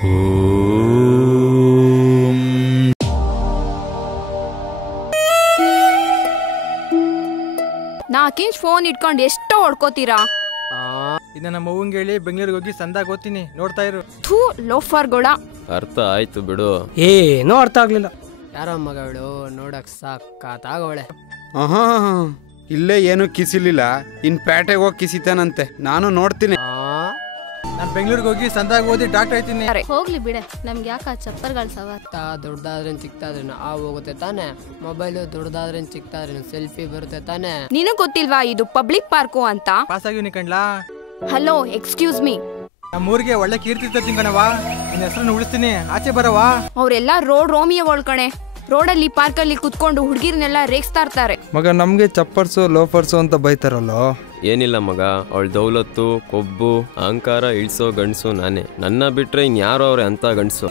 4 inch phone ಇಟ್ಕೊಂಡು ಎಷ್ಟೋ ಹೊಡ್ಕೋತೀರಾ? ಇನ್ನ ನಮ್ಮ ಅವ್ವಂಗೆ ಹೇಳಿ ಬೆಂಗಳೂರಿಗೆ ಹೋಗಿ ಸಂದಾಗ ಓದ್ತೀನಿ, ನೋಡ್ತಾ ಇರು. ಥೂ ಲೋಫರ್ಗಳ. ಅರ್ಥ ಆಯ್ತು ಬಿಡು. ಏನೂ ಅರ್ಥ ಆಗ್ಲಿಲ್ಲ. ಯಾರೋ ಮಗಳು ನೋಡಕ್ ಸಾಕಾಗವಳೆ. ಇಲ್ಲೇ ಏನು ಕಿಸಿಲಿಲ್ಲ, ಇನ್ ಪೇಟೆಗೆ ಹೋಗಿ ಕಿಸಿತಾನಂತೆ. ನಾನು ನೋಡ್ತೀನಿ. ನಾನು ಬೆಂಗಳೂರಿಗೆ ಹೋಗಿ ಸಂದಾಗ ಓದಿ ಡಾಕ್ಟರ್ ಆಯ್ತೀನಿ. ಹೋಗ್ಲಿ ಬಿಡೆ, ನಮ್ಗೆ ಯಾಕೆ ಚಪ್ಪರ್ಗಳ ಸವಾರ್. ದೊಡ್ಡದಾದ್ರೆ ಸಿಕ್ತಾದ್ರೆ ಆ ಹೋಗುತ್ತೆ ತಾನೆ. ಮೊಬೈಲು ದೊಡ್ಡದಾದ್ರೆ ಸಿಕ್ತಾದ್ರೆ ಸೆಲ್ಫಿ ಬರುತ್ತೆ ತಾನೆ. ನಿನಗ್ ಗೊತ್ತಿಲ್ವಾ ಇದು ಪಬ್ಲಿಕ್ ಪಾರ್ಕು ಅಂತ? ಪಾಸ್ ಆಗಿವ್ನಿ ಕಣ್ಲಾ. Hello, excuse me. ನಮ್ಮೂರಿಗೆ ಒಳ್ಳೆ ಕೀರ್ತಿ ತರ್ತೀನಿ ಕಣವಾ. ನಿನ್ನ ಹೆಸರನ್ನು ಉಳಿಸ್ತೀನಿ, ಆಚೆ ಬರವಾ. ಅವರೆಲ್ಲ ರೋಮಿಯೋಗಳು ಕಣೆ. ರೋಡಲ್ಲಿ ಪಾರ್ಕಲ್ಲಿ ಕುತ್ಕೊಂಡು ಹುಡುಗಿರ್ನೆಲ್ಲ ರೇಗಿಸ್ತಾ ಇರ್ತಾರೆ. ಮಗ ನಮ್ಗೆ ಚಪ್ಪರ್ಸು ಲೋಫರ್ಸು ಅಂತ ಬೈತಾರಲ್ಲೋ. ಏನಿಲ್ಲ ಮಗ, ಅವಳ ದೌಲತ್ತು, ಕೊಬ್ಬು, ಅಹಂಕಾರ ಇಳಿಸೋ ಗಂಡಸು ನಾನೇ. ನನ್ನ ಬಿಟ್ರೆ ಇನ್ಯಾರೋ ಅವ್ರೆ ಅಂತ ಗಂಡಸು.